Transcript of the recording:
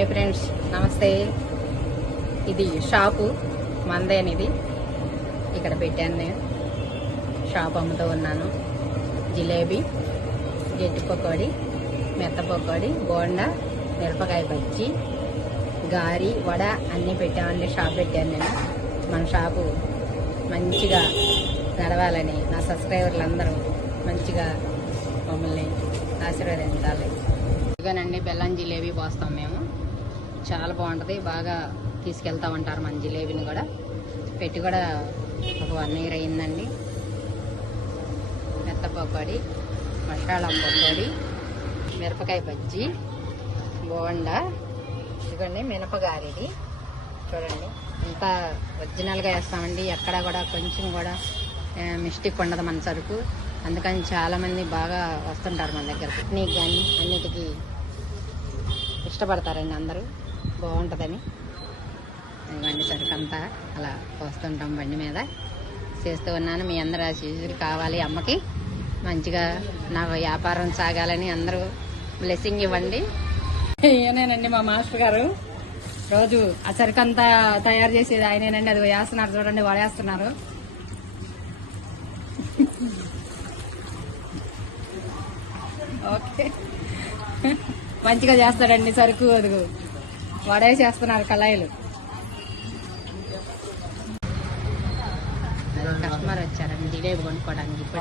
Hi friends, నమస్తే. ఇది shop మందే అనేది ఇక్కడ పెట్టాను. నేను షాప్ అమ్ముతూ ఉన్నాను. జిలేబీ, గట్టి పకోడీ, మెత్త పకోడీ, బోండా, మిరపకాయ బజ్జీ, గారి, వడ అన్నీ పెట్టామండి. షాప్ పెట్టాను నేను. మన షాపు మంచిగా నడవాలని నా సబ్స్క్రైబర్లు అందరూ మంచిగా మమ్మల్ని ఆశీర్వదించాలి. ఇదిగోనండి, బెల్లం జిలేబీ పోస్తాం మేము. చాలా బాగుంటుంది. బాగా తీసుకెళ్తా ఉంటారు మన జిలేబీని కూడా. పెట్టి కూడా ఒక 1 year అయిందండి. మెత్త పకోడీ, మసాలా పకోడీ, మిరపకాయ బజ్జీ, బోండా, ఇదిగోండి మినపగారిది చూడండి. ఇంత ఒరిజినల్గా వేస్తామండి. ఎక్కడ కూడా కొంచెం కూడా మిస్టేక్ ఉండదు మన సరుకు. అందుకని చాలామంది బాగా వస్తుంటారు మన దగ్గర. పిక్నిక్ కానీ అన్నిటికీ ఇష్టపడతారండి అందరూ. బాగుంటుందని బండి సరుకు అంతా అలా వస్తుంటాం బండి మీద చేస్తూ ఉన్నాను. మీ అందరూ ఆశీస్సులు కావాలి. అమ్మకి మంచిగా నా వ్యాపారం సాగాలని అందరూ బ్లెస్సింగ్ ఇవ్వండి. ఈయనేనండి మా మాస్టర్ గారు. రోజు ఆ సరుకు అంతా తయారు చేసేది ఆయనేనండి. అది వేస్తున్నారు చూడండి, వడేస్తున్నారు. ఓకే, మంచిగా చేస్తాడండి సరుకు. అదుగు వడేసేస్తున్నారు కళాయిలు. కస్టమర్ వచ్చారండి జిలేబీ కొనుక్కోవడానికి. ఇప్పుడు